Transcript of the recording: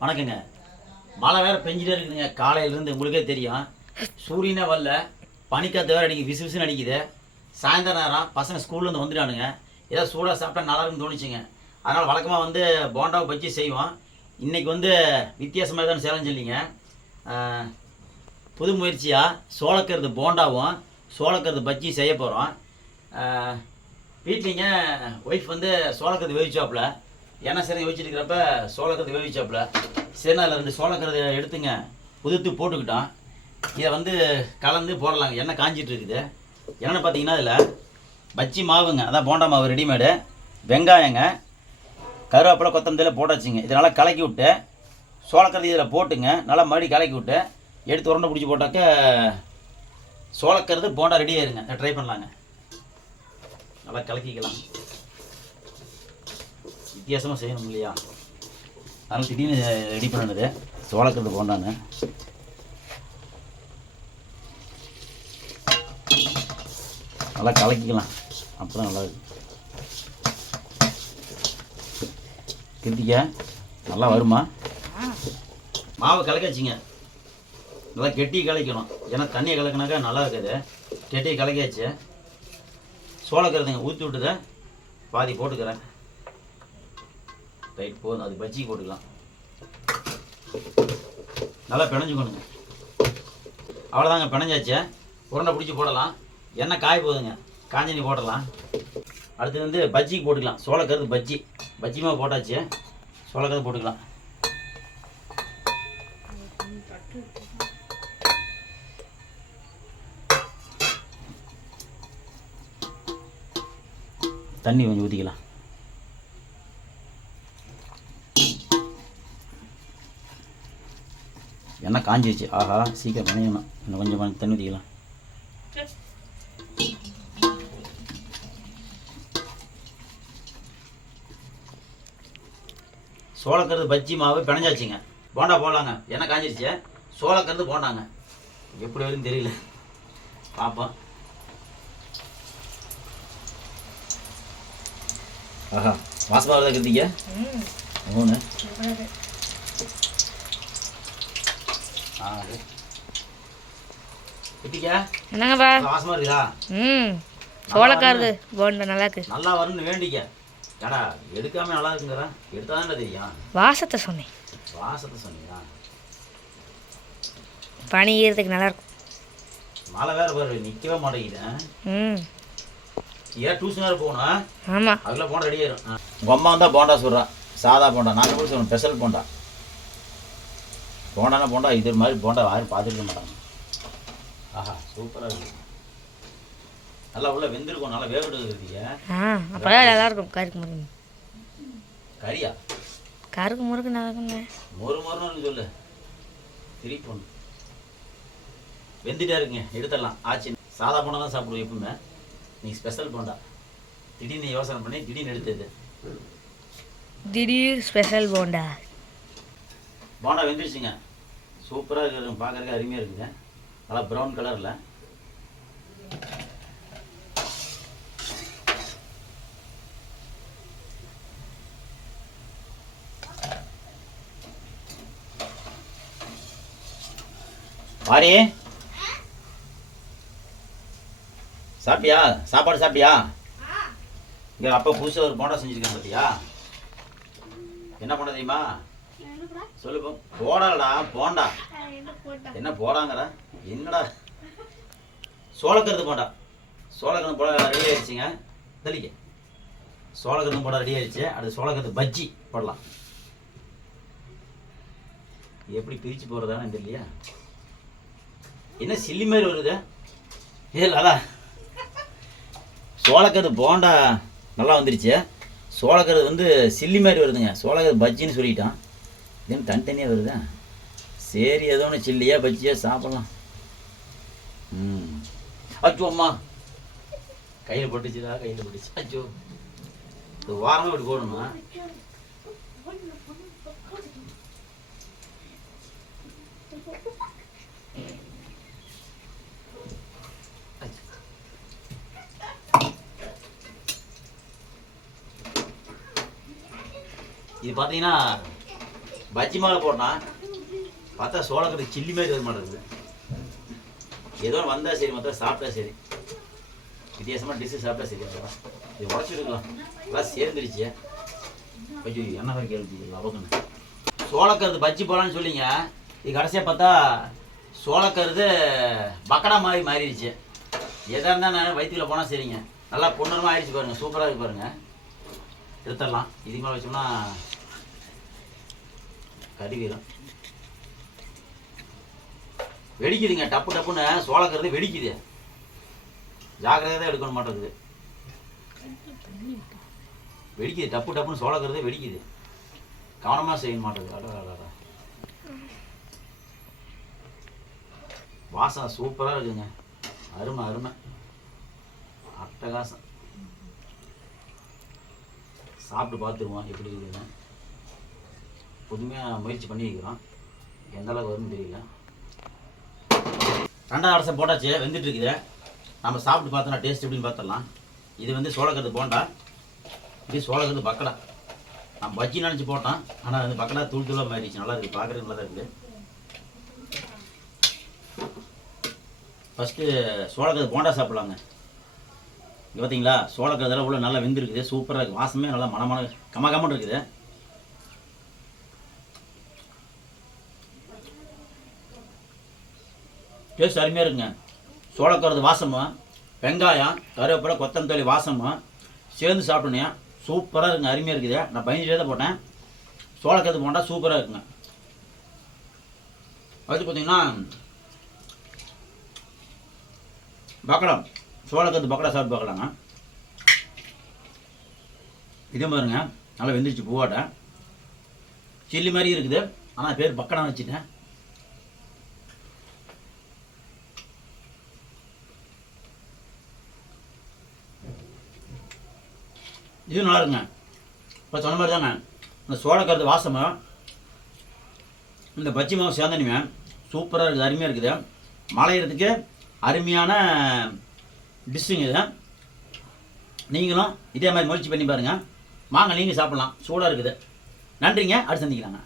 வணக்கங்க. மழை வேற பெஞ்சிட்டே இருக்குதுங்க. காலையிலேருந்து உங்களுக்கே தெரியும். சூரியனே வரல. பனிக்காத்து வேற அடிக்க விசு விசுன்னு அடிக்குது. சாயந்தரம் நேரம் பசங்க ஸ்கூல்லேருந்து வந்துட்டானுங்க. ஏதோ சூடாக சாப்பிட்டா நல்லா இருக்குன்னு தோணுச்சுங்க. அதனால் வழக்கமாக வந்து போண்டாவை பஜ்ஜி செய்வோம். இன்றைக்கி வந்து வித்தியாசமாக தான் சேலம் சொல்லிங்க. புது முயற்சியாக சோளக்கருது போண்டாவும் சோளக்கருது பஜ்ஜி செய்ய போகிறோம் வீட்லிங்க ஒய்ஃப் வந்து சோளக்கருது வேவிச்சாப்புல. எண்ணெய் சரி வச்சுட்டு இருக்கிறப்ப சோளக்கருது வேவிச்சாப்புல? சரி அதில் ரெண்டு சோளக்கருது எடுத்துங்க. உதிர்த்து போட்டுக்கிட்டோம். இதை வந்து கலந்து போடலாங்க. எண்ணெய் காஞ்சிட்டு இருக்குது. என்னென்னு பார்த்தீங்கன்னா இதில் பஜ்ஜி மாவுங்க. அதான் போண்டா மாவு ரெடிமேடு. வெங்காயங்க. கருவேப்பிலை கொத்தமல்லியில் போட்டாச்சுங்க. இதை நல்லா கலக்கி விட்டு சோளக்கருது இதில் போட்டுங்க. நல்லா மறுபடியும் கலக்கி விட்டு எடுத்து உருண்டை பிடிச்சி போட்டாக்க சோளக்கருது போண்டா ரெடி ஆயிருங்க. ட்ரை பண்ணலாங்க. நல்லா கலக்கிக்கலாம். வித்தியாசமாக செய்யணும் இல்லையா? அதனால் திடீர்னு ரெடி பண்ணுது. சோளக்கருது போண்டான்னு. நல்லா கலக்கிக்கலாம். அப்போ தான் நல்லா இருக்கு. நல்லா வருமா? மாவு கலக்காச்சிங்க நல்லா கெட்டி கலக்கணும். ஏன்னா தண்ணியை கலக்கினாக்கா நல்லா இருக்குது. கெட்டி கலக்கியாச்சு. சோளக்கிறதுங்க ஊற்றி விட்டுத பாதி போட்டுக்கிறேன். ரைட் போதும் அது பஜ்ஜிக்கு போட்டுக்கலாம். நல்லா பிணைஞ்சுக்கணுங்க. அவ்வளோதாங்க பிணைஞ்சாச்சு. உருண்டை பிடிச்சி போடலாம். எண்ணெய் காய போகுதுங்க காஞ்சனி போடலாம். அடுத்து வந்து பஜ்ஜிக்கு போட்டுக்கலாம். சோளக்கருது பஜ்ஜி. பஜ்ஜி மாவு போட்டாச்சு. சோளக்கருது போட்டுக்கலாம். தண்ணி கொஞ்சம் ஊற்றிக்கலாம் எண்ணெய் காஞ்சிருச்சு. ஆஹா சீக்கிரம் பிணையணும் இன்னும் கொஞ்சம் தண்ணி ஊற்றிக்கலாம் சோளக்கருது பஜ்ஜி மாவு பிணைஞ்சாச்சுங்க. போண்டா போடலாங்க. எண்ணெய் காஞ்சிருச்சு. சோளக்கருது போண்டாங்க. எப்படி வருதுன்னு தெரியல. பார்ப்போம் ஆஹா வாசமாக வருதா கருதிங்க மூணு. என்னங்கப்பா? வாசமாக இருக்குதா? ம். சோளக்காரது போண்டா நல்லா இருக்கு. நல்லா வரும்னு வேண்டிக்க. ஏடா எடுக்காம நல்லா இருக்குங்கிறா. எடுத்தாதானே தெரியும். வாசத்தை சொன்னேன் வாசத்தை சொன்னீங்களா? பனி ஈரத்துக்கு நல்லா இருக்கும். மழை வேற பாரு நிற்கவே மாட்டேங்குது ஆ? ம். ஏன் டியூஷன் வேறு போகணும் ஆமாம் அதுக்குள்ள போண்டா ரெடி ஆயிரும் உங்கள் அம்மா வந்தால் போண்டா சொல்கிறா சாதா போண்டா நாங்கள் கூட ஸ்பெஷல் போண்டா. போண்டானா போண்டா இது மாதிரி போண்டா யாரும் பார்த்துருக்க மாட்டாங்க. ஆஹா சூப்பராக இருக்கு. நல்லா உள்ள வெந்திருக்கும் நல்லா வேகட்டு இருக்கீங்க ஆ அப்போதான் நல்லா இருக்கும் கருக்கு முருகு கறியா கருக்கு முறுக்கு நல்லா இருக்குங்க. மொறு மொறுன்னு சொல்லு. திருப்பி ஒன்று வெந்துட்டே இருக்குங்க எடுத்துடலாம். ஆச்சு சாதா போண்டா தான் சாப்பிடுவோம் எப்பவுமே. நீ ஸ்பெஷல் போண்டா. திடீர்னு யோசனை பண்ணி திடீர்னு எடுத்தது திடீர் ஸ்பெஷல் போண்டா. போண்டா வெந்துருச்சுங்க. சூப்பராக இருக்கு பார்க்கறதுக்கு அருமையாக இருக்குங்க. நல்லா ப்ரௌன் கலரில் பாரி சாப்பிட்டியா? சாப்பாடு சாப்பிட்டியா? இங்கே அப்பா புதுசாக ஒரு போண்டா செஞ்சுருக்கேன் பார்த்தியா என்ன பண்ண தெரியுமா? சொல்லு போ போடாடா போண்டா. என்ன போடாங்கடா? என்னடா? சோளக்கருது போண்டா. சோளக்கருது போட ரெடி ஆயிடுச்சுங்க. தெளிக்க சோளக்கருது போட ரெடி ஆயிடுச்சு. அடுத்து சோளக்கருது பஜ்ஜி போடலாம். எப்படி பிரித்து போடுறதான்னு தெரியலையா? என்ன சில்லி மாதிரி வருது? ஏ லலா. சோளக்கருது போண்டா நல்லா வந்துருச்சு. சோளக்கருது வந்து சில்லி மாதிரி வருதுங்க. சோளக்கருது பஜ்ஜின்னு சொல்லிட்டான். இது தனித்தனியாக வருதா? சரி ஏதோ ஒன்று சில்லியாக பஜ்ஜியா சாப்பிடலாம். ம். அச்சோ அம்மா. கையில் பட்டுச்சுதா கையில் பட்டுச்சு. அச்சோ. இது வாரமாக இப்படி போடணுமா? இது பார்த்தீங்கன்னா பஜ்ஜி மாலை போட்டான் பார்த்தா சோளக்கறி சில்லி மாதிரி வர மாட்டேங்குது ஏதோ வந்தா சரி மொத்தம் சாப்பிட்டா சரி. வித்தியாசமாக டிஷ்ஷு சாப்பிட்டா சரி அவ்வளோதான் இது உடச்சிருக்கலாம் எல்லாம் சேர்ந்துருச்சு. கொஞ்சம் என்ன கேள்வி லவக்கணும் சோளக்கருது பஜ்ஜி போகலான்னு சொல்லிங்க இது கடைசியாக பார்த்தா சோளக்கருது பக்கடா மாதிரி மாறிடுச்சு. எதாக இருந்தால் நான் வயிற்றுல போனால் சரிங்க. நல்லா பொண்ணுமா ஆயிடுச்சு பாருங்கள் சூப்பராக இருக்கு பாருங்கள் எடுத்துடலாம். இதுக்கு மேலே வச்சோம்னா கருவிலாம் வெடிக்குதுங்க டப்பு டப்புன்னு சோளக்கருது வெடிக்குது. ஜாக்கிரதையாக தான் எடுக்கணும் மாட்டேங்குது. வெடிக்குது டப்பு டப்புன்னு சோளக்கருது வெடிக்குது. கவனமாக செய்ய மாட்டேங்குது. அட அட. வாசம் சூப்பராக இருக்குங்க. அருமை அருமை. அட்டகாசம். சாப்பிட்டு பார்த்துருவோம் எப்படி இருக்குதுன்னு. புதுமையாக முயற்சி பண்ணியிருக்கிறோம். எந்த அளவுக்கு வரும்னு தெரியல. ரெண்டாவது அரசை போட்டாச்சு வெந்துட்டு இருக்குது நம்ம சாப்பிட்டு பார்த்தோம்னா டேஸ்ட் எப்படின்னு பார்த்துடலாம். இது வந்து சோளக்கருது போண்டா. இது சோளக்கருது பக்கடா. நான் பஜ்ஜி நினச்சி போட்டேன். ஆனால் அது பக்கடா தூள் தூளாக மாறிடுச்சு. நல்லா இருக்குது பார்க்குறதுக்கு நல்லா தான் இருக்குது ஃபஸ்ட்டு சோளக்கருது போண்டா சாப்பிட்லாங்க. இங்கே பார்த்தீங்களா சோளக்கருதெல்லாம் உள்ள நல்லா வெந்திருக்குது. சூப்பராக இருக்குது வாசமே நல்லா மனமான கம கம்மன் இருக்குது. டேஸ்ட் அருமையாக இருக்குங்க. சோளக்கருது வாசமும் வெங்காயம் கருவேப்பிலை கொத்தமல்லி வாசமும் சேர்ந்து சாப்பிட்டோன்னே சூப்பராக இருக்குங்க அருமையாக இருக்குது. நான் பதினஞ்சு தான் போட்டேன். சோளக்கருது போட்டால் சூப்பராக இருக்குங்க. அடுத்து பார்த்தீங்கன்னா பக்கடம் சோளக்கருது பக்கடா சாப்பிட்டு பார்க்கலாங்க. இதே மாதிரிங்க நல்லா வெந்துருச்சு பூவாட்டை. சில்லி மாதிரி இருக்குது ஆனால் பேர் பக்கடம் வச்சுட்டேன். இது நல்லா இருக்குங்க. இப்போ சொன்ன மாதிரி தாங்க. இந்த சோளக்கருது வாசமாக இந்த பச்சை மாவு சேர்ந்தனிமே சூப்பராக இருக்குது அருமையாக இருக்குது. மலையிறதுக்கு அருமையான டிஷ்ஷுங்க இது. நீங்களும் இதே மாதிரி முயற்சி பண்ணி பாருங்கள் வாங்க நீங்கள் சாப்பிட்லாம். சூடாக இருக்குது. நன்றிங்க. அடுத்து சந்திக்கலாங்க.